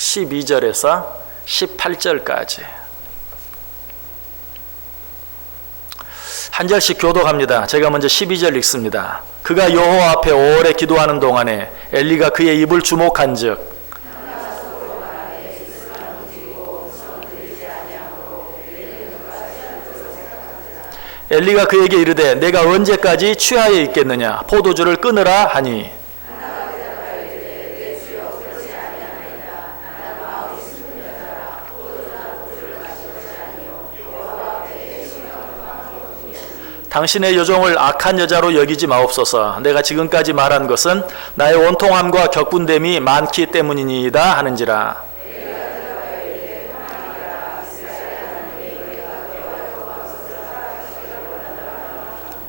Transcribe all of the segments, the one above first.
12절에서 18절까지 한 절씩 교독합니다. 제가 먼저 12절 읽습니다. 그가 여호와 앞에 오래 기도하는 동안에 엘리가 그의 입을 주목한즉 엘리가 그에게 이르되 내가 언제까지 취하여 있겠느냐 포도주를 끊으라 하니 당신의 여종을 악한 여자로 여기지 마옵소서. 내가 지금까지 말한 것은 나의 원통함과 격분됨이 많기 때문이니이다 하는지라.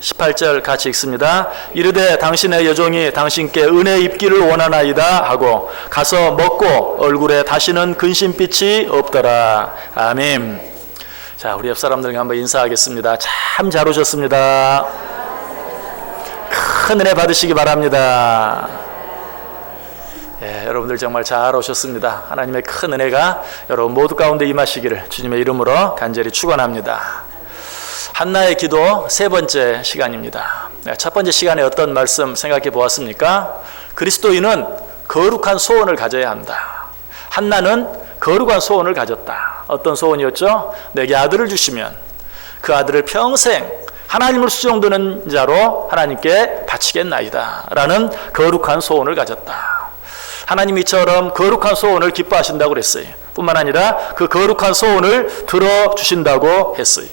18절 같이 읽습니다. 이르되 당신의 여종이 당신께 은혜 입기를 원하나이다 하고 가서 먹고 얼굴에 다시는 근심빛이 없더라. 아멘. 자, 우리 옆 사람들에게 한번 인사하겠습니다. 참 잘 오셨습니다. 큰 은혜 받으시기 바랍니다. 예, 여러분들 정말 잘 오셨습니다. 하나님의 큰 은혜가 여러분 모두 가운데 임하시기를 주님의 이름으로 간절히 축원합니다. 한나의 기도 세 번째 시간입니다. 첫 번째 시간에 어떤 말씀 생각해 보았습니까? 그리스도인은 거룩한 소원을 가져야 한다. 한나는 거룩한 소원을 가졌다. 어떤 소원이었죠? 내게 아들을 주시면 그 아들을 평생 하나님을 수종드는 자로 하나님께 바치겠나이다 라는 거룩한 소원을 가졌다. 하나님이 이처럼 거룩한 소원을 기뻐하신다고 그랬어요. 뿐만 아니라 그 거룩한 소원을 들어주신다고 했어요.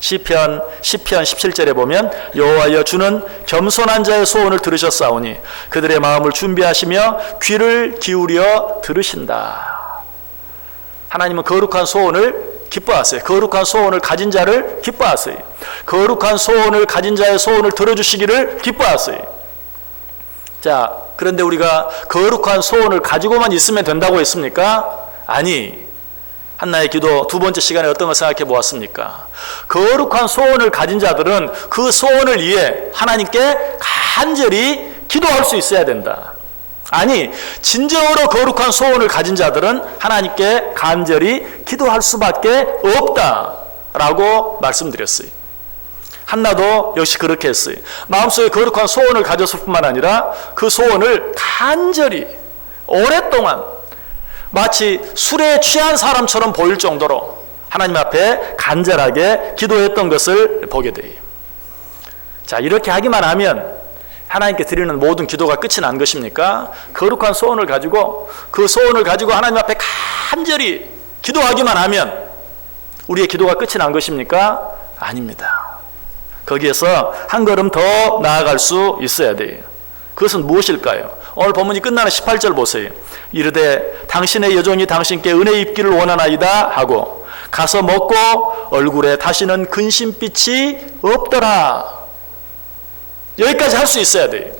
시편 17절에 보면 여호와여 주는 겸손한 자의 소원을 들으셨사오니 그들의 마음을 준비하시며 귀를 기울여 들으신다. 하나님은 거룩한 소원을 기뻐하세요. 거룩한 소원을 가진 자를 기뻐하세요. 거룩한 소원을 가진 자의 소원을 들어주시기를 기뻐하세요. 자, 그런데 우리가 거룩한 소원을 가지고만 있으면 된다고 했습니까? 아니, 한나의 기도 두 번째 시간에 어떤 걸 생각해 보았습니까? 거룩한 소원을 가진 자들은 그 소원을 위해 하나님께 간절히 기도할 수 있어야 된다. 아니, 진정으로 거룩한 소원을 가진 자들은 하나님께 간절히 기도할 수밖에 없다라고 말씀드렸어요. 한나도 역시 그렇게 했어요. 마음속에 거룩한 소원을 가졌을 뿐만 아니라 그 소원을 간절히 오랫동안 마치 술에 취한 사람처럼 보일 정도로 하나님 앞에 간절하게 기도했던 것을 보게 돼요. 자, 이렇게 하기만 하면 하나님께 드리는 모든 기도가 끝이 난 것입니까? 거룩한 소원을 가지고 그 소원을 가지고 하나님 앞에 간절히 기도하기만 하면 우리의 기도가 끝이 난 것입니까? 아닙니다. 거기에서 한 걸음 더 나아갈 수 있어야 돼요. 그것은 무엇일까요? 오늘 본문이 끝나는 18절 보세요. 이르되 당신의 여종이 당신께 은혜 입기를 원하나이다 하고 가서 먹고 얼굴에 다시는 근심빛이 없더라. 여기까지 할 수 있어야 돼요.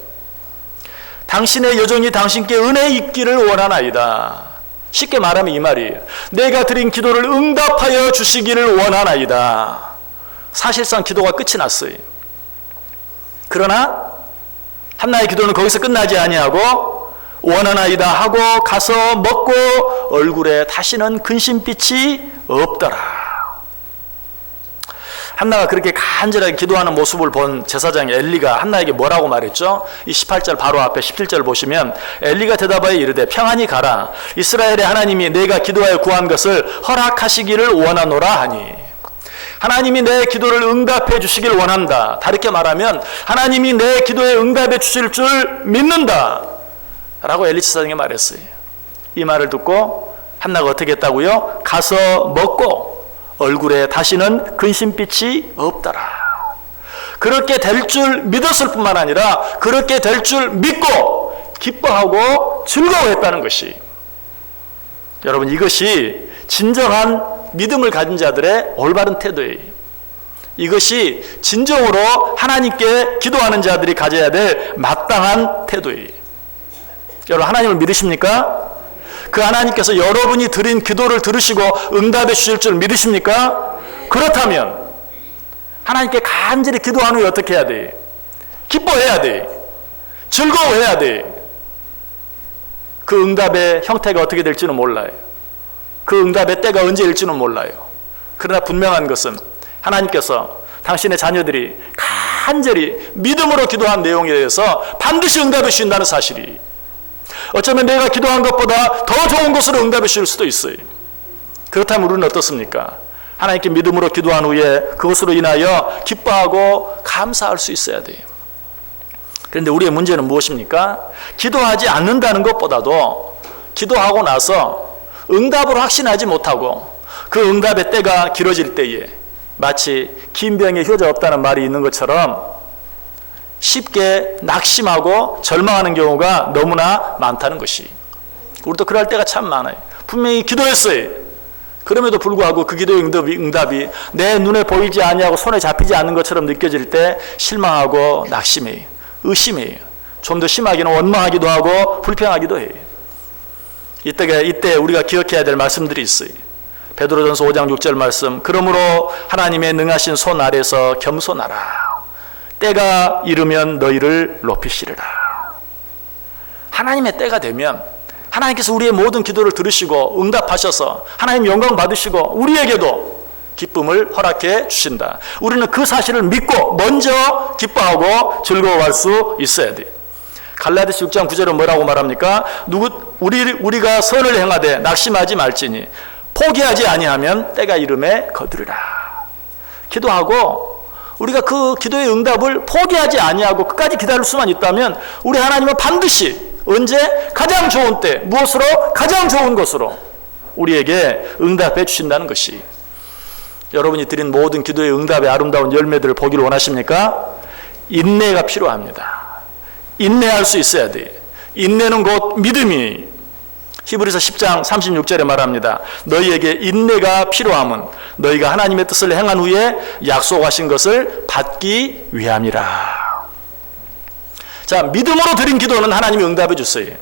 당신의 여종이 당신께 은혜 입기를 원하나이다. 쉽게 말하면 이 말이에요. 내가 드린 기도를 응답하여 주시기를 원하나이다. 사실상 기도가 끝이 났어요. 그러나 한나의 기도는 거기서 끝나지 아니하고 원하나이다 하고 가서 먹고 얼굴에 다시는 근심빛이 없더라. 한나가 그렇게 간절하게 기도하는 모습을 본 제사장 엘리가 한나에게 뭐라고 말했죠? 이 18절 바로 앞에 17절 보시면 엘리가 대답하여 이르되 평안히 가라. 이스라엘의 하나님이 내가 기도하여 구한 것을 허락하시기를 원하노라 하니. 하나님이 내 기도를 응답해 주시길 원한다. 다르게 말하면 하나님이 내 기도에 응답해 주실 줄 믿는다 라고 엘리 제사장이 말했어요. 이 말을 듣고 한나가 어떻게 했다고요? 가서 먹고 얼굴에 다시는 근심빛이 없더라. 그렇게 될 줄 믿었을 뿐만 아니라 그렇게 될 줄 믿고 기뻐하고 즐거워했다는 것이, 여러분, 이것이 진정한 믿음을 가진 자들의 올바른 태도예요. 이것이 진정으로 하나님께 기도하는 자들이 가져야 될 마땅한 태도예요. 여러분, 하나님을 믿으십니까? 그 하나님께서 여러분이 드린 기도를 들으시고 응답해 주실 줄 믿으십니까? 그렇다면 하나님께 간절히 기도하는 후에 어떻게 해야 돼? 기뻐해야 돼. 즐거워해야 돼. 그 응답의 형태가 어떻게 될지는 몰라요. 그 응답의 때가 언제일지는 몰라요. 그러나 분명한 것은 하나님께서 당신의 자녀들이 간절히 믿음으로 기도한 내용에 대해서 반드시 응답해 주신다는 사실이, 어쩌면 내가 기도한 것보다 더 좋은 것으로 응답해 주실 수도 있어요. 그렇다면 우리는 어떻습니까? 하나님께 믿음으로 기도한 후에 그것으로 인하여 기뻐하고 감사할 수 있어야 돼요. 그런데 우리의 문제는 무엇입니까? 기도하지 않는다는 것보다도 기도하고 나서 응답으로 확신하지 못하고 그 응답의 때가 길어질 때에 마치 긴 병에 효자 없다는 말이 있는 것처럼 쉽게 낙심하고 절망하는 경우가 너무나 많다는 것이, 우리도 그럴 때가 참 많아요. 분명히 기도했어요. 그럼에도 불구하고 그 기도의 응답이 내 눈에 보이지 아니하고 손에 잡히지 않는 것처럼 느껴질 때 실망하고 낙심해요. 의심해요. 좀 더 심하게는 원망하기도 하고 불평하기도 해요. 이때 우리가 기억해야 될 말씀들이 있어요. 베드로전서 5장 6절 말씀, 그러므로 하나님의 능하신 손 아래서 겸손하라. 때가 이르면 너희를 높이시리라. 하나님의 때가 되면 하나님께서 우리의 모든 기도를 들으시고 응답하셔서 하나님 영광 받으시고 우리에게도 기쁨을 허락해 주신다. 우리는 그 사실을 믿고 먼저 기뻐하고 즐거워할 수 있어야 돼요. 갈라디아서 6장 9절은 뭐라고 말합니까? 우리가 선을 행하되 낙심하지 말지니 포기하지 아니하면 때가 이름에 거두리라. 기도하고 우리가 그 기도의 응답을 포기하지 아니하고 끝까지 기다릴 수만 있다면 우리 하나님은 반드시 언제? 가장 좋은 때, 무엇으로? 가장 좋은 것으로 우리에게 응답해 주신다는 것이, 여러분이 드린 모든 기도의 응답의 아름다운 열매들을 보기를 원하십니까? 인내가 필요합니다. 인내할 수 있어야 돼. 인내는 곧 믿음이. 히브리서 10장 36절에 말합니다. 너희에게 인내가 필요함은 너희가 하나님의 뜻을 행한 후에 약속하신 것을 받기 위함이라. 자, 믿음으로 드린 기도는 하나님이 응답해 주세요.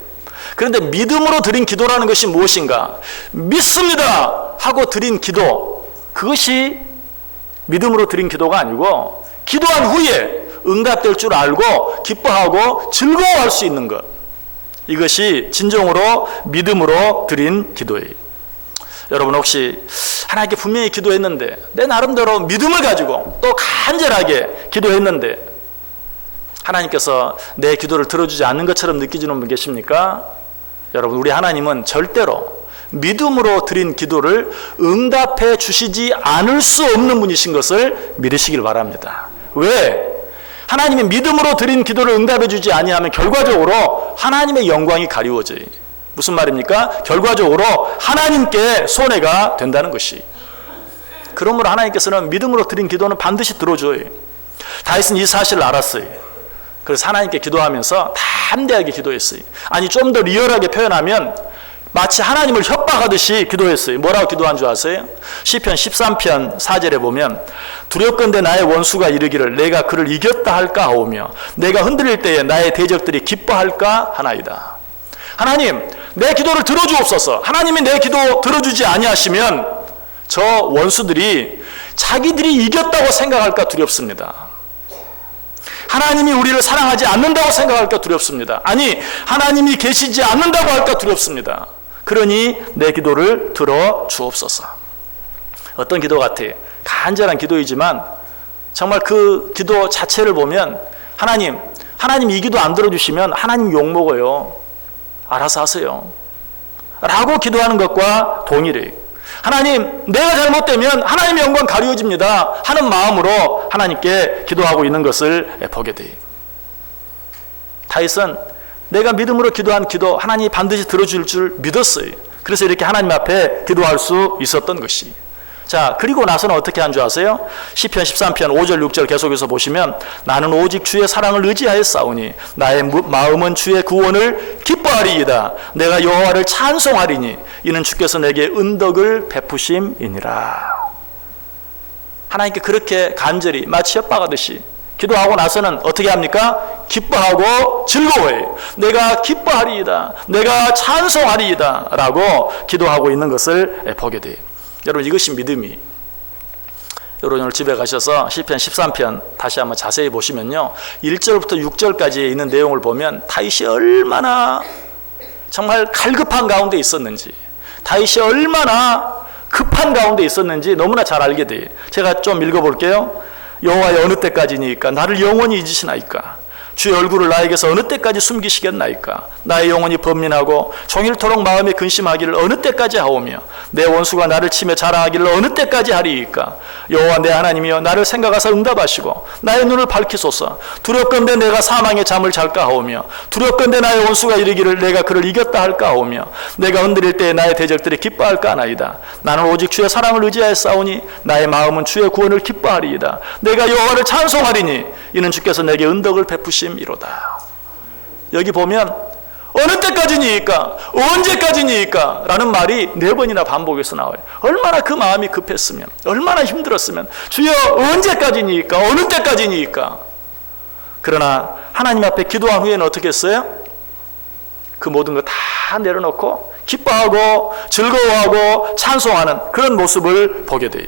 그런데 믿음으로 드린 기도라는 것이 무엇인가? 믿습니다 하고 드린 기도, 그것이 믿음으로 드린 기도가 아니고 기도한 후에 응답될 줄 알고 기뻐하고 즐거워할 수 있는 것, 이것이 진정으로 믿음으로 드린 기도예요. 여러분 혹시 하나님께 분명히 기도했는데 내 나름대로 믿음을 가지고 또 간절하게 기도했는데 하나님께서 내 기도를 들어주지 않는 것처럼 느끼시는 분 계십니까? 여러분, 우리 하나님은 절대로 믿음으로 드린 기도를 응답해 주시지 않을 수 없는 분이신 것을 믿으시길 바랍니다. 왜? 하나님이 믿음으로 드린 기도를 응답해 주지 아니하면 결과적으로 하나님의 영광이 가리워져요. 무슨 말입니까? 결과적으로 하나님께 손해가 된다는 것이. 그러므로 하나님께서는 믿음으로 드린 기도는 반드시 들어줘요. 다윗은 이 사실을 알았어요. 그래서 하나님께 기도하면서 담대하게 기도했어요. 아니, 좀 더 리얼하게 표현하면 마치 하나님을 협박하듯이 기도했어요. 뭐라고 기도한 줄 아세요? 시편 13편 4절에 보면 두렵건대 나의 원수가 이르기를 내가 그를 이겼다 할까 하오며 내가 흔들릴 때에 나의 대적들이 기뻐할까 하나이다. 하나님, 내 기도를 들어주옵소서. 하나님이 내 기도 들어주지 아니하시면 저 원수들이 자기들이 이겼다고 생각할까 두렵습니다. 하나님이 우리를 사랑하지 않는다고 생각할까 두렵습니다. 아니, 하나님이 계시지 않는다고 할까 두렵습니다. 그러니 내 기도를 들어 주옵소서. 어떤 기도 같아요? 간절한 기도이지만 정말 그 기도 자체를 보면 하나님 이 기도 안 들어주시면 하나님 욕먹어요. 알아서 하세요 라고 기도하는 것과 동일해요. 하나님, 내가 잘못되면 하나님의 영광 가리워집니다 하는 마음으로 하나님께 기도하고 있는 것을 보게 돼요. 다윗은 내가 믿음으로 기도한 기도 하나님이 반드시 들어줄 줄 믿었어요. 그래서 이렇게 하나님 앞에 기도할 수 있었던 것이. 자, 그리고 나서는 어떻게 한 줄 아세요? 시편 13편 5절 6절 계속해서 보시면 나는 오직 주의 사랑을 의지하였사오니 나의 마음은 주의 구원을 기뻐하리이다. 내가 여호와를 찬송하리니 이는 주께서 내게 은덕을 베푸심이니라. 하나님께 그렇게 간절히 마치 협박하듯이 기도하고 나서는 어떻게 합니까? 기뻐하고 즐거워해요. 내가 기뻐하리이다. 내가 찬송하리이다 라고 기도하고 있는 것을 보게 돼요. 여러분, 이것이 믿음이. 여러분 오늘 집에 가셔서 시편 13편 다시 한번 자세히 보시면요, 1절부터 6절까지 있는 내용을 보면 다윗이 얼마나 정말 갈급한 가운데 있었는지, 다윗이 얼마나 급한 가운데 있었는지 너무나 잘 알게 돼요. 제가 좀 읽어볼게요. 여호와여, 어느 때까지니까 나를 영원히 잊으시나이까? 주의 얼굴을 나에게서 어느 때까지 숨기시겠나이까? 나의 영혼이 번민하고 종일토록 마음에 근심하기를 어느 때까지 하오며 내 원수가 나를 치며 자랑하기를 어느 때까지 하리이까? 여호와 내 하나님이여, 나를 생각하사 응답하시고 나의 눈을 밝히소서. 두렵건대 내가 사망의 잠을 잘까 하오며 두렵건대 나의 원수가 이르기를 내가 그를 이겼다 할까 하오며 내가 흔들릴 때에 나의 대적들이 기뻐할까 하나이다. 나는 오직 주의 사랑을 의지하여 싸우니 나의 마음은 주의 구원을 기뻐하리이다. 내가 여호와를 찬송하리니 이는 주께서 내게 은덕을 베푸심이로다. 여기 보면 어느 때까지니까, 언제까지니까 라는 말이 4번이나 반복해서 나와요. 얼마나 그 마음이 급했으면, 얼마나 힘들었으면, 주여 언제까지니까, 어느 때까지니까. 그러나 하나님 앞에 기도한 후에는 어떻게 했어요? 그 모든 거 다 내려놓고 기뻐하고 즐거워하고 찬송하는 그런 모습을 보게 돼요.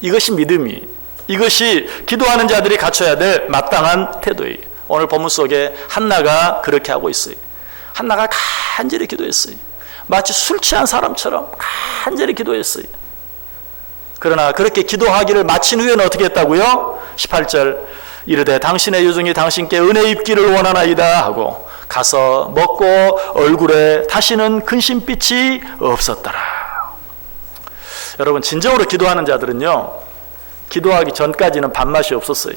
이것이 믿음이, 이것이 기도하는 자들이 갖춰야 될 마땅한 태도예요. 오늘 본문 속에 한나가 그렇게 하고 있어요. 한나가 간절히 기도했어요. 마치 술 취한 사람처럼 간절히 기도했어요. 그러나 그렇게 기도하기를 마친 후에는 어떻게 했다고요? 18절, 이르되 당신의 요정이 당신께 은혜 입기를 원하나이다 하고 가서 먹고 얼굴에 다시는 근심빛이 없었더라. 여러분, 진정으로 기도하는 자들은요, 기도하기 전까지는 밥맛이 없었어요.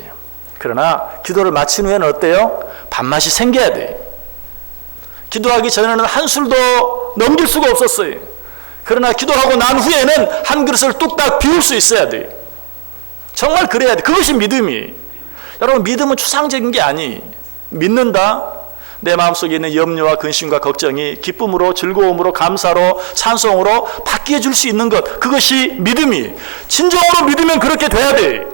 그러나 기도를 마친 후에는 어때요? 밥맛이 생겨야 돼. 기도하기 전에는 한 술도 넘길 수가 없었어요. 그러나 기도하고 난 후에는 한 그릇을 뚝딱 비울 수 있어야 돼. 정말 그래야 돼. 그것이 믿음이. 여러분, 믿음은 추상적인 게 아니. 믿는다. 내 마음속에 있는 염려와 근심과 걱정이 기쁨으로, 즐거움으로, 감사로, 찬송으로 바뀌어 줄 수 있는 것, 그것이 믿음이. 진정으로 믿으면 그렇게 돼야 돼.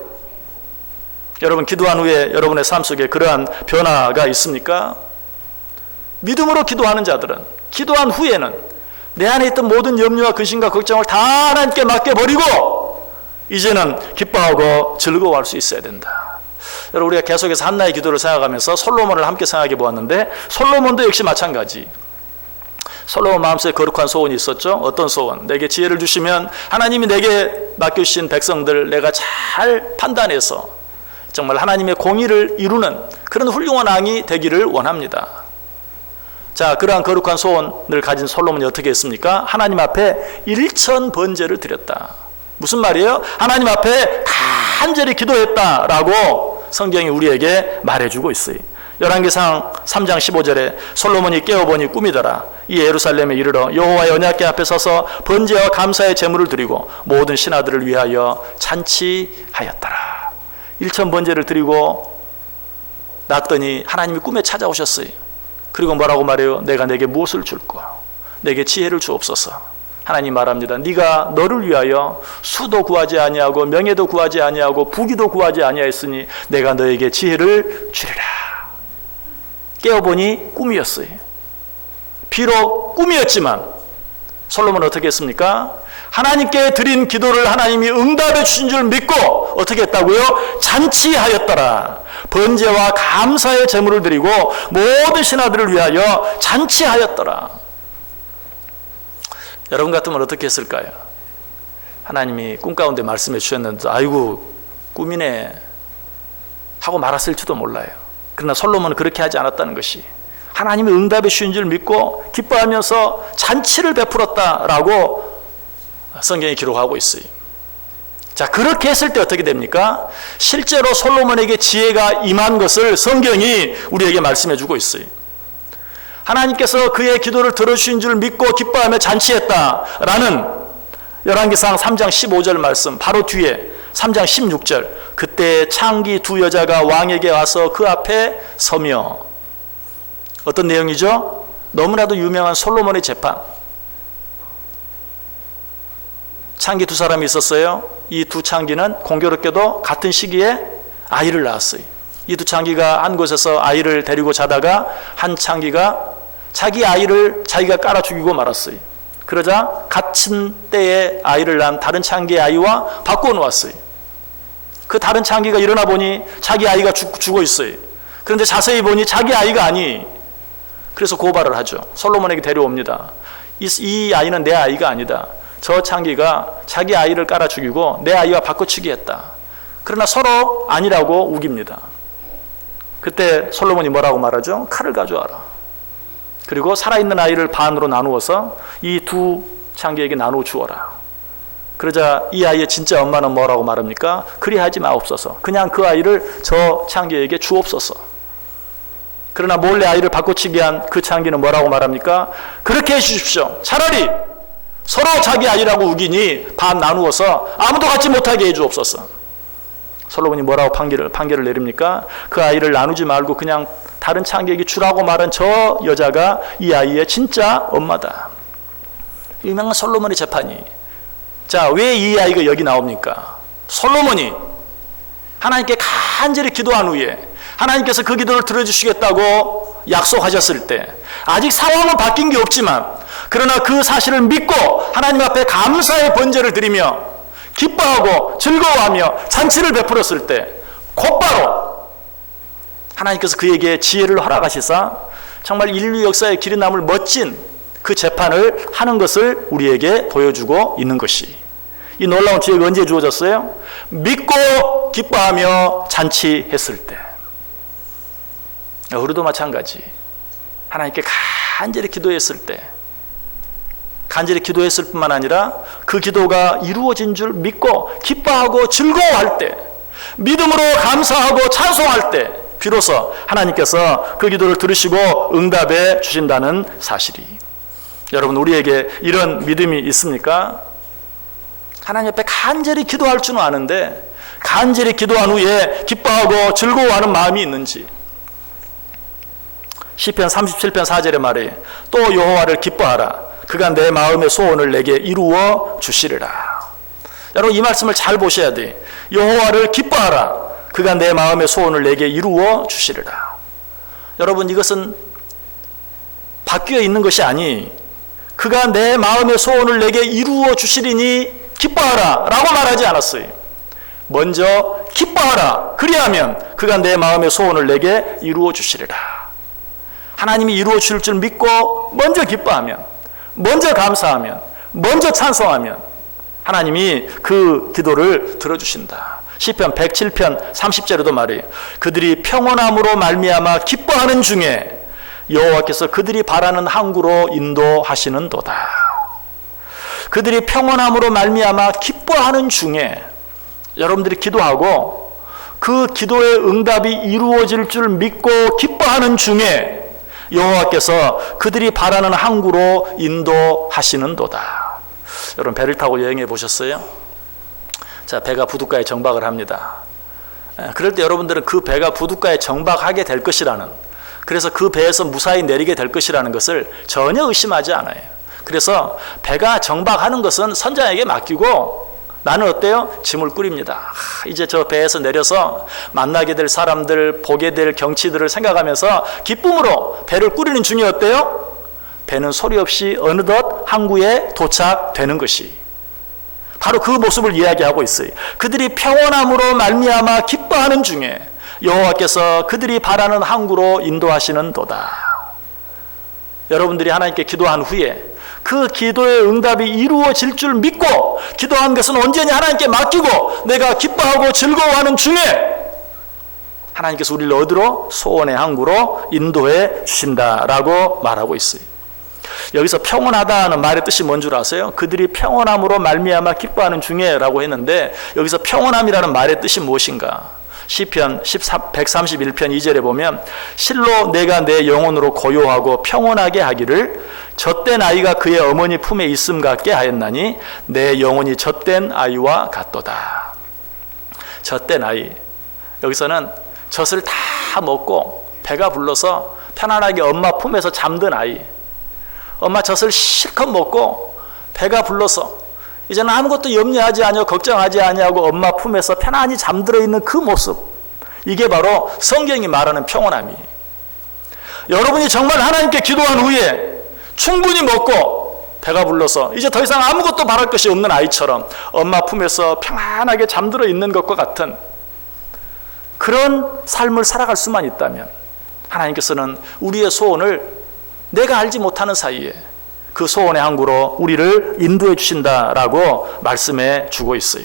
여러분, 기도한 후에 여러분의 삶 속에 그러한 변화가 있습니까? 믿음으로 기도하는 자들은 기도한 후에는 내 안에 있던 모든 염려와 근심과 걱정을 다 하나님께 맡겨버리고 이제는 기뻐하고 즐거워할 수 있어야 된다. 여러분, 우리가 계속해서 한나의 기도를 생각하면서 솔로몬을 함께 생각해 보았는데, 솔로몬도 역시 마찬가지. 솔로몬 마음속에 거룩한 소원이 있었죠. 어떤 소원? 내게 지혜를 주시면 하나님이 내게 맡겨주신 백성들 내가 잘 판단해서 정말 하나님의 공의를 이루는 그런 훌륭한 왕이 되기를 원합니다. 자, 그러한 거룩한 소원을 가진 솔로몬이 어떻게 했습니까? 하나님 앞에 1000번제를 드렸다. 무슨 말이에요? 하나님 앞에 간절히 기도했다라고 성경이 우리에게 말해주고 있어요. 열왕기상 3장 15절에 솔로몬이 깨어보니 꿈이더라. 이 예루살렘에 이르러 여호와의 언약궤 앞에 서서 번제와 감사의 제물을 드리고 모든 신하들을 위하여 잔치하였더라. 1000번제를 드리고 났더니 하나님이 꿈에 찾아오셨어요. 그리고 뭐라고 말해요? 내가 내게 무엇을 줄까? 내게 지혜를 주옵소서. 하나님 말합니다. 네가 너를 위하여 수도 구하지 아니하고 명예도 구하지 아니하고 부귀도 구하지 아니하였으니 내가 너에게 지혜를 주리라. 깨어보니 꿈이었어요. 비록 꿈이었지만 솔로몬은 어떻게 했습니까? 하나님께 드린 기도를 하나님이 응답해 주신 줄 믿고 어떻게 했다고요? 잔치하였더라. 번제와 감사의 제물을 드리고 모든 신하들을 위하여 잔치하였더라. 여러분 같으면 어떻게 했을까요? 하나님이 꿈 가운데 말씀해 주셨는데 아이고 꿈이네 하고 말았을지도 몰라요. 그러나 솔로몬은 그렇게 하지 않았다는 것이 하나님이 응답해 주신 줄 믿고 기뻐하면서 잔치를 베풀었다라고 성경이 기록하고 있어요. 자, 그렇게 했을 때 어떻게 됩니까? 실제로 솔로몬에게 지혜가 임한 것을 성경이 우리에게 말씀해 주고 있어요. 하나님께서 그의 기도를 들어주신 줄 믿고 기뻐하며 잔치했다라는 열왕기상 3장 15절 말씀 바로 뒤에 3장 16절 그때 창기 2 여자가 왕에게 와서 그 앞에 서며 어떤 내용이죠? 너무나도 유명한 솔로몬의 재판. 창기 2 사람이 있었어요. 이 2 창기는 공교롭게도 같은 시기에 아이를 낳았어요. 이 2 창기가 한 곳에서 아이를 데리고 자다가 한 창기가 자기 아이를 자기가 깔아 죽이고 말았어요. 그러자 같은 때에 아이를 낳은 다른 창기의 아이와 바꿔 놓았어요. 그 다른 창기가 일어나 보니 자기 아이가 죽어 있어요. 그런데 자세히 보니 자기 아이가 아니. 그래서 고발을 하죠. 솔로몬에게 데려옵니다. 이 아이는 내 아이가 아니다. 저 창기가 자기 아이를 깔아 죽이고 내 아이와 바꿔치기 했다. 그러나 서로 아니라고 우깁니다. 그때 솔로몬이 뭐라고 말하죠? 칼을 가져와라. 그리고 살아있는 아이를 반으로 나누어서 이 두 창기에게 나누어 주어라. 그러자 이 아이의 진짜 엄마는 뭐라고 말합니까? 그리하지 마옵소서. 그냥 그 아이를 저 창기에게 주옵소서. 그러나 몰래 아이를 바꿔치기 한 그 창기는 뭐라고 말합니까? 그렇게 해주십시오. 차라리 서로 자기 아이라고 우기니 반 나누어서 아무도 갖지 못하게 해주옵소서. 솔로몬이 뭐라고 판결을 내립니까? 그 아이를 나누지 말고 그냥 다른 창기에게 주라고 말한 저 여자가 이 아이의 진짜 엄마다. 유명한 솔로몬의 재판이. 자, 왜 이 아이가 여기 나옵니까? 솔로몬이 하나님께 간절히 기도한 후에 하나님께서 그 기도를 들어주시겠다고 약속하셨을 때 아직 상황은 바뀐 게 없지만 그러나 그 사실을 믿고 하나님 앞에 감사의 번제를 드리며 기뻐하고 즐거워하며 잔치를 베풀었을 때 곧바로 하나님께서 그에게 지혜를 허락하시사 정말 인류 역사의 길이 남을 멋진 그 재판을 하는 것을 우리에게 보여주고 있는 것이, 이 놀라운 지혜가 언제 주어졌어요? 믿고 기뻐하며 잔치했을 때. 우리도 마찬가지. 하나님께 간절히 기도했을 때, 간절히 기도했을 뿐만 아니라 그 기도가 이루어진 줄 믿고 기뻐하고 즐거워할 때, 믿음으로 감사하고 찬송할 때 비로소 하나님께서 그 기도를 들으시고 응답해 주신다는 사실이. 여러분, 우리에게 이런 믿음이 있습니까? 하나님 옆에 간절히 기도할 줄은 아는데 간절히 기도한 후에 기뻐하고 즐거워하는 마음이 있는지. 시편 37편 4절의 말이 또 여호와를 기뻐하라. 그가 내 마음의 소원을 내게 이루어 주시리라. 여러분, 이 말씀을 잘 보셔야 돼. 여호와를 기뻐하라. 그가 내 마음의 소원을 내게 이루어 주시리라. 여러분, 이것은 바뀌어 있는 것이 아니, 그가 내 마음의 소원을 내게 이루어 주시리니 기뻐하라 라고 말하지 않았어요. 먼저 기뻐하라. 그리하면 그가 내 마음의 소원을 내게 이루어 주시리라. 하나님이 이루어 주실 줄 믿고 먼저 기뻐하면, 먼저 감사하면, 먼저 찬송하면 하나님이 그 기도를 들어주신다. 시편 107편 30절에도 말해요. 그들이 평온함으로 말미암아 기뻐하는 중에 여호와께서 그들이 바라는 항구로 인도하시는도다. 그들이 평온함으로 말미암아 기뻐하는 중에, 여러분들이 기도하고 그 기도의 응답이 이루어질 줄 믿고 기뻐하는 중에 여호와께서 그들이 바라는 항구로 인도하시는도다. 여러분, 배를 타고 여행해 보셨어요? 자, 배가 부둣가에 정박을 합니다. 그럴 때 여러분들은 그 배가 부둣가에 정박하게 될 것이라는, 그래서 그 배에서 무사히 내리게 될 것이라는 것을 전혀 의심하지 않아요. 그래서 배가 정박하는 것은 선장에게 맡기고 나는 어때요? 짐을 꾸립니다. 이제 저 배에서 내려서 만나게 될 사람들, 보게 될 경치들을 생각하면서 기쁨으로 배를 꾸리는 중에 어때요? 배는 소리 없이 어느덧 항구에 도착되는 것이 바로 그 모습을 이야기하고 있어요. 그들이 평온함으로 말미암아 기뻐하는 중에 여호와께서 그들이 바라는 항구로 인도하시는도다. 여러분들이 하나님께 기도한 후에 그 기도의 응답이 이루어질 줄 믿고 기도한 것은 온전히 하나님께 맡기고 내가 기뻐하고 즐거워하는 중에 하나님께서 우리를 어디로? 소원의 항구로 인도해 주신다라고 말하고 있어요. 여기서 평온하다는 말의 뜻이 뭔 줄 아세요? 그들이 평온함으로 말미암아 기뻐하는 중에라고 했는데 여기서 평온함이라는 말의 뜻이 무엇인가? 시편 131편 2절에 보면 실로 내가 내 영혼으로 고요하고 평온하게 하기를 젖된 아이가 그의 어머니 품에 있음 같게 하였나니 내 영혼이 젖된 아이와 같도다. 젖된 아이, 여기서는 젖을 다 먹고 배가 불러서 편안하게 엄마 품에서 잠든 아이, 엄마 젖을 실컷 먹고 배가 불러서 이제는 아무것도 염려하지 아니하고 걱정하지 아니하고 엄마 품에서 편안히 잠들어 있는 그 모습, 이게 바로 성경이 말하는 평온함이. 여러분이 정말 하나님께 기도한 후에 충분히 먹고 배가 불러서 이제 더 이상 아무것도 바랄 것이 없는 아이처럼 엄마 품에서 평안하게 잠들어 있는 것과 같은 그런 삶을 살아갈 수만 있다면 하나님께서는 우리의 소원을 내가 알지 못하는 사이에 그 소원의 항구로 우리를 인도해 주신다라고 말씀해 주고 있어요.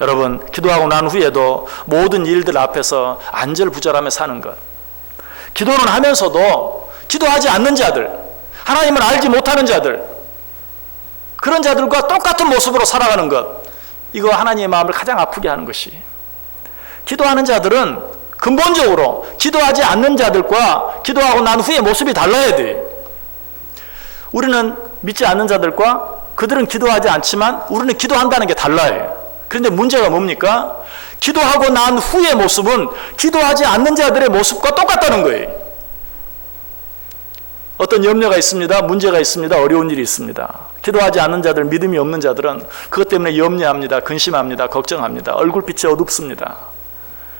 여러분, 기도하고 난 후에도 모든 일들 앞에서 안절부절하며 사는 것, 기도는 하면서도 기도하지 않는 자들, 하나님을 알지 못하는 자들, 그런 자들과 똑같은 모습으로 살아가는 것, 이거 하나님의 마음을 가장 아프게 하는 것이, 기도하는 자들은 근본적으로 기도하지 않는 자들과 기도하고 난 후에 모습이 달라야 돼. 우리는 믿지 않는 자들과 그들은 기도하지 않지만 우리는 기도한다는 게 달라요. 그런데 문제가 뭡니까? 기도하고 난 후의 모습은 기도하지 않는 자들의 모습과 똑같다는 거예요. 어떤 염려가 있습니다. 문제가 있습니다. 어려운 일이 있습니다. 기도하지 않는 자들, 믿음이 없는 자들은 그것 때문에 염려합니다. 근심합니다. 걱정합니다. 얼굴빛이 어둡습니다.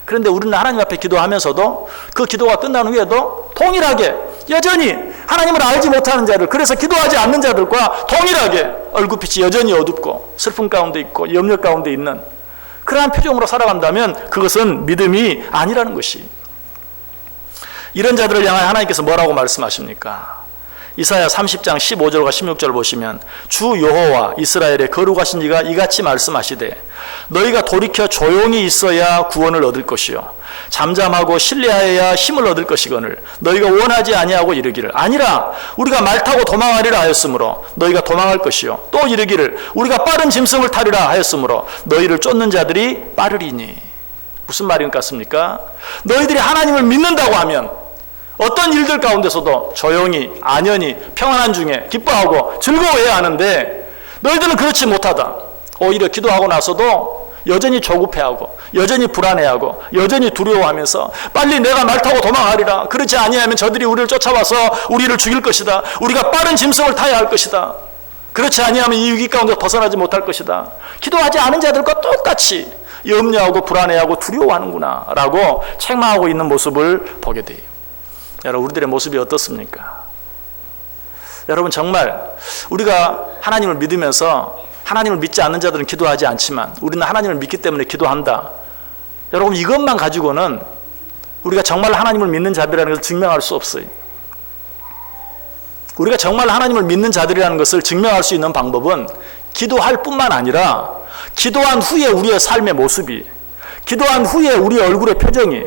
그런데 우리는 하나님 앞에 기도하면서도 그 기도가 끝난 후에도 동일하게 여전히 하나님을 알지 못하는 자들, 그래서 기도하지 않는 자들과 동일하게 얼굴빛이 여전히 어둡고 슬픔 가운데 있고 염려 가운데 있는 그러한 표정으로 살아간다면 그것은 믿음이 아니라는 것이. 이런 자들을 향하여 하나님께서 뭐라고 말씀하십니까? 이사야 30장 15절과 16절 보시면 주 여호와 이스라엘의 거룩하신 이가 이같이 말씀하시되 너희가 돌이켜 조용히 있어야 구원을 얻을 것이요 잠잠하고 신뢰하여야 힘을 얻을 것이거늘 너희가 원하지 아니하고 이르기를 아니라 우리가 말 타고 도망하리라 하였으므로 너희가 도망할 것이요 또 이르기를 우리가 빠른 짐승을 타리라 하였으므로 너희를 쫓는 자들이 빠르리니. 무슨 말인 것 같습니까? 너희들이 하나님을 믿는다고 하면 어떤 일들 가운데서도 조용히 안연히 평안한 중에 기뻐하고 즐거워해야 하는데 너희들은 그렇지 못하다. 오히려 기도하고 나서도 여전히 조급해하고 여전히 불안해하고 여전히 두려워하면서 빨리 내가 말 타고 도망하리라. 그렇지 아니하면 저들이 우리를 쫓아와서 우리를 죽일 것이다. 우리가 빠른 짐승을 타야 할 것이다. 그렇지 아니하면 이 위기 가운데 벗어나지 못할 것이다. 기도하지 않은 자들과 똑같이 염려하고 불안해하고 두려워하는구나 라고 책망하고 있는 모습을 보게 돼요. 여러분, 우리들의 모습이 어떻습니까? 여러분, 정말 우리가 하나님을 믿으면서 하나님을 믿지 않는 자들은 기도하지 않지만 우리는 하나님을 믿기 때문에 기도한다. 여러분, 이것만 가지고는 우리가 정말 하나님을 믿는 자들이라는 것을 증명할 수 없어요. 우리가 정말 하나님을 믿는 자들이라는 것을 증명할 수 있는 방법은 기도할 뿐만 아니라 기도한 후에 우리의 삶의 모습이, 기도한 후에 우리의 얼굴의 표정이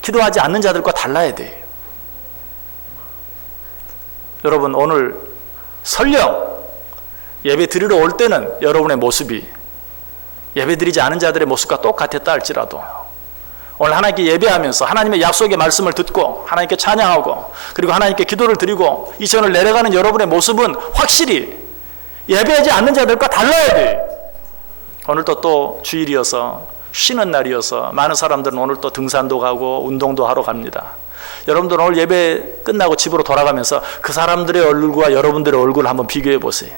기도하지 않는 자들과 달라야 돼요. 여러분, 오늘 설령 예배 드리러 올 때는 여러분의 모습이 예배 드리지 않은 자들의 모습과 똑같았다 할지라도 오늘 하나님께 예배하면서 하나님의 약속의 말씀을 듣고 하나님께 찬양하고 그리고 하나님께 기도를 드리고 이 시간을 내려가는 여러분의 모습은 확실히 예배하지 않는 자들과 달라야 돼요. 오늘도 또 주일이어서 쉬는 날이어서 많은 사람들은 오늘 또 등산도 가고 운동도 하러 갑니다. 여러분들 오늘 예배 끝나고 집으로 돌아가면서 그 사람들의 얼굴과 여러분들의 얼굴을 한번 비교해 보세요.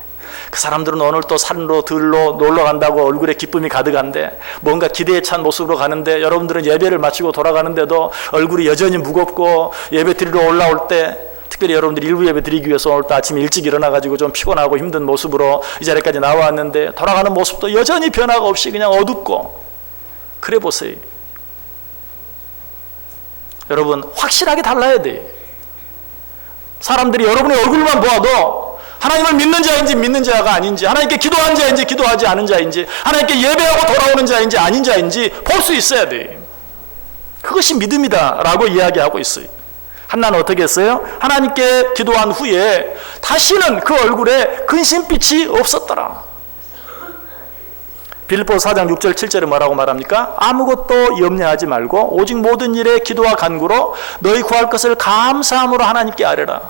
그 사람들은 오늘 또 산으로 들로 놀러 간다고 얼굴에 기쁨이 가득한데 뭔가 기대에 찬 모습으로 가는데 여러분들은 예배를 마치고 돌아가는데도 얼굴이 여전히 무겁고 예배 드리러 올라올 때 특별히 여러분들이 일부 예배 드리기 위해서 오늘 또 아침에 일찍 일어나가지고 좀 피곤하고 힘든 모습으로 이 자리까지 나왔는데 돌아가는 모습도 여전히 변화가 없이 그냥 어둡고 그래 보세요. 여러분, 확실하게 달라야 돼요. 사람들이 여러분의 얼굴만 보아도 하나님을 믿는 자인지 믿는 자가 아닌지, 하나님께 기도한 자인지 기도하지 않은 자인지, 하나님께 예배하고 돌아오는 자인지 아닌 자인지 볼 수 있어야 돼요. 그것이 믿음이다 라고 이야기하고 있어요. 한나는 어떻게 했어요? 하나님께 기도한 후에 다시는 그 얼굴에 근심빛이 없었더라. 빌립보서 4장 6절 7절에 뭐라고 말합니까? 아무것도 염려하지 말고 오직 모든 일에 기도와 간구로 너희 구할 것을 감사함으로 하나님께 아뢰라.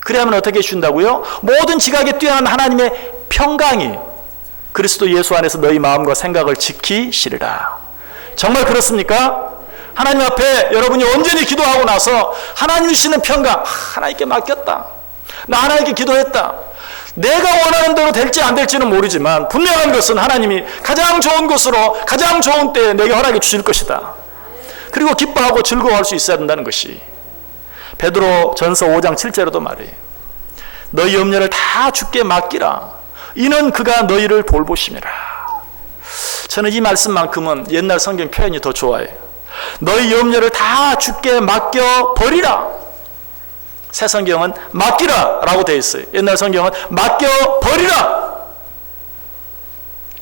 그래야만 어떻게 해주신다고요? 모든 지각에 뛰어난 하나님의 평강이 그리스도 예수 안에서 너희 마음과 생각을 지키시리라. 정말 그렇습니까? 하나님 앞에 여러분이 온전히 기도하고 나서 하나님이 주시는 평강, 하나님께 맡겼다. 나 하나님께 기도했다. 내가 원하는 대로 될지 안 될지는 모르지만 분명한 것은 하나님이 가장 좋은 것으로 가장 좋은 때에 내게 허락해 주실 것이다. 그리고 기뻐하고 즐거워할 수 있어야 된다는 것이 베드로 전서 5장 7절에도 말해요. 너희 염려를 다 주께 맡기라. 이는 그가 너희를 돌보심이라. 저는 이 말씀만큼은 옛날 성경 표현이 더 좋아요. 너희 염려를 다 주께 맡겨 버리라. 새 성경은 맡기라 라고 되어 있어요. 옛날 성경은 맡겨버리라.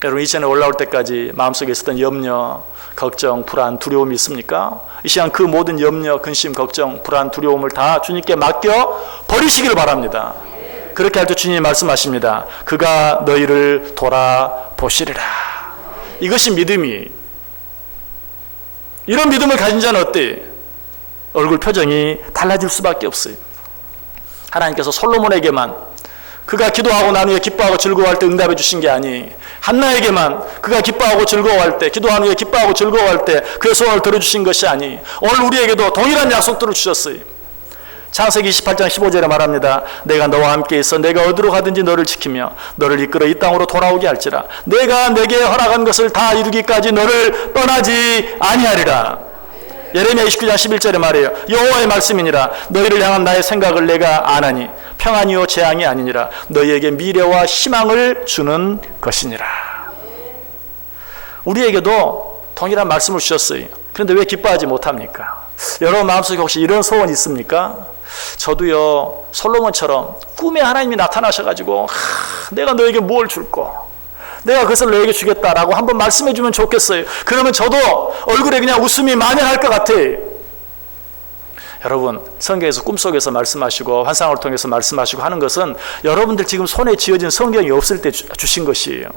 여러분, 이전에 올라올 때까지 마음속에 있었던 염려, 걱정, 불안, 두려움이 있습니까? 이 시간 그 모든 염려, 근심, 걱정, 불안, 두려움을 다 주님께 맡겨 버리시기를 바랍니다. 그렇게 할 때 주님이 말씀하십니다. 그가 너희를 돌아보시리라. 이것이 믿음이. 이런 믿음을 가진 자는 어때? 얼굴 표정이 달라질 수밖에 없어요. 하나님께서 솔로몬에게만 그가 기도하고 난 후에 기뻐하고 즐거워할 때 응답해 주신 게 아니, 한나에게만 그가 기뻐하고 즐거워할 때, 기도한 후에 기뻐하고 즐거워할 때 그의 소원을 들어주신 것이 아니, 오늘 우리에게도 동일한 약속들을 주셨어요. 창세기 28장 15절에 말합니다. 내가 너와 함께 있어 내가 어디로 가든지 너를 지키며 너를 이끌어 이 땅으로 돌아오게 할지라. 내가 내게 허락한 것을 다 이루기까지 너를 떠나지 아니하리라. 예레미야 29장 11절에 말해요. 여호와의 말씀이니라. 너희를 향한 나의 생각을 내가 아나니 평안이요 재앙이 아니니라. 너희에게 미래와 희망을 주는 것이니라. 우리에게도 동일한 말씀을 주셨어요. 그런데 왜 기뻐하지 못합니까? 여러분 마음속에 혹시 이런 소원 있습니까? 저도요, 솔로몬처럼 꿈에 하나님이 나타나셔가지고 내가 너에게 뭘 줄까? 내가 그것을 너에게 주겠다라고 한번 말씀해 주면 좋겠어요. 그러면 저도 얼굴에 그냥 웃음이 만연할 것 같아. 여러분, 성경에서 꿈속에서 말씀하시고 환상을 통해서 말씀하시고 하는 것은 여러분들 지금 손에 쥐어진 성경이 없을 때 주신 것이에요.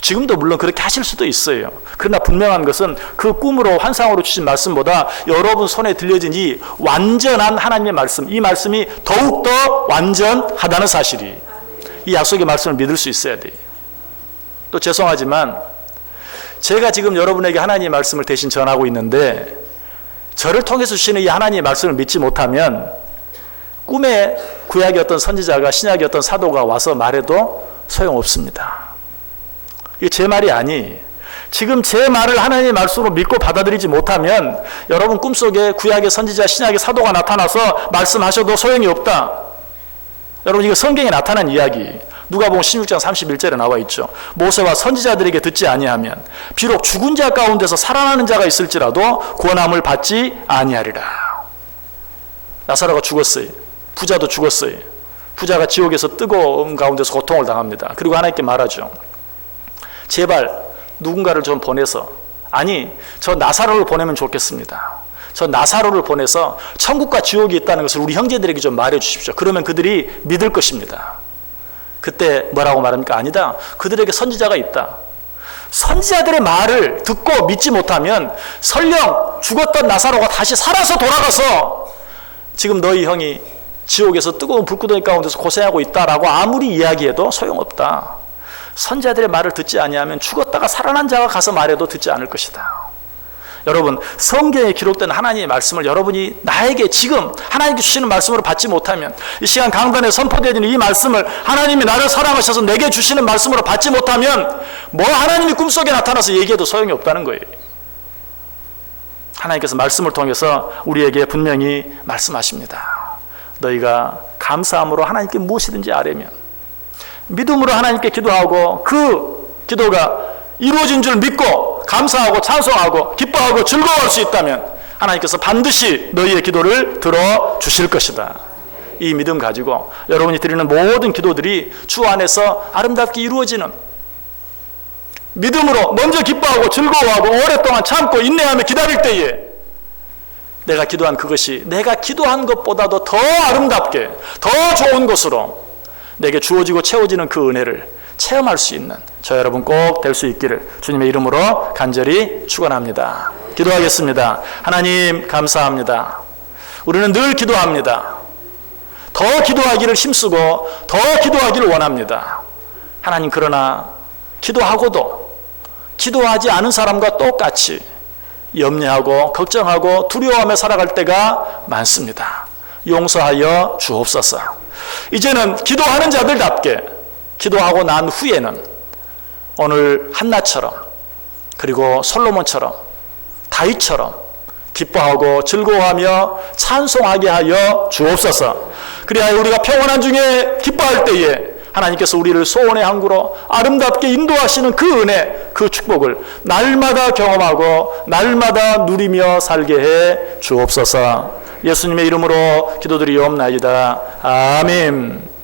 지금도 물론 그렇게 하실 수도 있어요. 그러나 분명한 것은 그 꿈으로 환상으로 주신 말씀보다 여러분 손에 들려진 이 완전한 하나님의 말씀, 이 말씀이 더욱더 완전하다는 사실이, 이 약속의 말씀을 믿을 수 있어야 돼요. 또 죄송하지만 제가 지금 여러분에게 하나님의 말씀을 대신 전하고 있는데 저를 통해서 주시는 이 하나님의 말씀을 믿지 못하면 꿈에 구약의 어떤 선지자가, 신약의 어떤 사도가 와서 말해도 소용없습니다. 이게 제 말이 아니, 지금 제 말을 하나님의 말씀으로 믿고 받아들이지 못하면 여러분 꿈속에 구약의 선지자, 신약의 사도가 나타나서 말씀하셔도 소용이 없다. 여러분, 이거 성경에 나타난 이야기, 누가복음 16장 31절에 나와 있죠. 모세와 선지자들에게 듣지 아니하면 비록 죽은 자 가운데서 살아나는 자가 있을지라도 구원함을 받지 아니하리라. 나사로가 죽었어요. 부자도 죽었어요. 부자가 지옥에서 뜨거운 가운데서 고통을 당합니다. 그리고 하나님께 말하죠. 제발 누군가를 좀 보내서, 아니 저 나사로를 보내면 좋겠습니다. 저 나사로를 보내서 천국과 지옥이 있다는 것을 우리 형제들에게 좀 말해 주십시오. 그러면 그들이 믿을 것입니다. 그때 뭐라고 말합니까? 아니다. 그들에게 선지자가 있다. 선지자들의 말을 듣고 믿지 못하면 설령 죽었던 나사로가 다시 살아서 돌아가서 지금 너희 형이 지옥에서 뜨거운 불구덩이 가운데서 고생하고 있다라고 아무리 이야기해도 소용없다. 선지자들의 말을 듣지 아니하면 죽었다가 살아난 자가 가서 말해도 듣지 않을 것이다. 여러분, 성경에 기록된 하나님의 말씀을 여러분이 나에게 지금 하나님께 주시는 말씀으로 받지 못하면, 이 시간 강단에 선포되어지는 이 말씀을 하나님이 나를 사랑하셔서 내게 주시는 말씀으로 받지 못하면 뭐 하나님이 꿈속에 나타나서 얘기해도 소용이 없다는 거예요. 하나님께서 말씀을 통해서 우리에게 분명히 말씀하십니다. 너희가 감사함으로 하나님께 무엇이든지 아뢰면, 믿음으로 하나님께 기도하고 그 기도가 이루어진 줄 믿고 감사하고 찬송하고 기뻐하고 즐거워할 수 있다면 하나님께서 반드시 너희의 기도를 들어주실 것이다. 이 믿음 가지고 여러분이 드리는 모든 기도들이 주 안에서 아름답게 이루어지는, 믿음으로 먼저 기뻐하고 즐거워하고 오랫동안 참고 인내하며 기다릴 때에 내가 기도한 그것이 내가 기도한 것보다도 더 아름답게 더 좋은 것으로 내게 주어지고 채워지는 그 은혜를 체험할 수 있는 저 여러분 꼭 될 수 있기를 주님의 이름으로 간절히 축원합니다. 기도하겠습니다. 하나님 감사합니다. 우리는 늘 기도합니다. 더 기도하기를 힘쓰고 더 기도하기를 원합니다. 하나님, 그러나 기도하고도 기도하지 않은 사람과 똑같이 염려하고 걱정하고 두려워하며 살아갈 때가 많습니다. 용서하여 주옵소서. 이제는 기도하는 자들답게 기도하고 난 후에는 오늘 한나처럼, 그리고 솔로몬처럼, 다윗처럼 기뻐하고 즐거워하며 찬송하게 하여 주옵소서. 그리하여 우리가 평안한 중에 기뻐할 때에 하나님께서 우리를 소원의 항구로 아름답게 인도하시는 그 은혜, 그 축복을 날마다 경험하고 날마다 누리며 살게 해 주옵소서. 예수님의 이름으로 기도드리옵나이다. 아멘.